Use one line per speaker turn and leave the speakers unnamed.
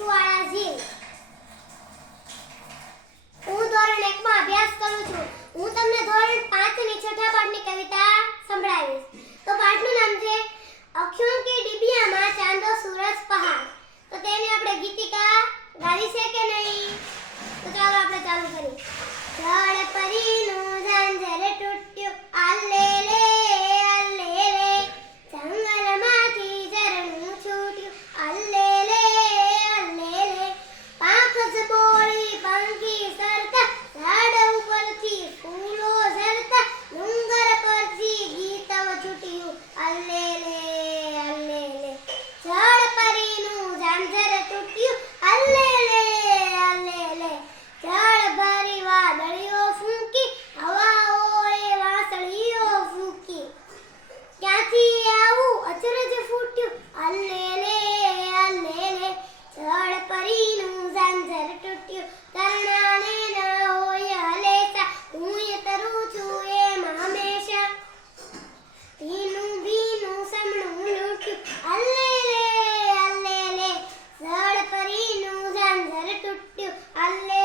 Suarazil. തൊട്ടു. അല്ലേ?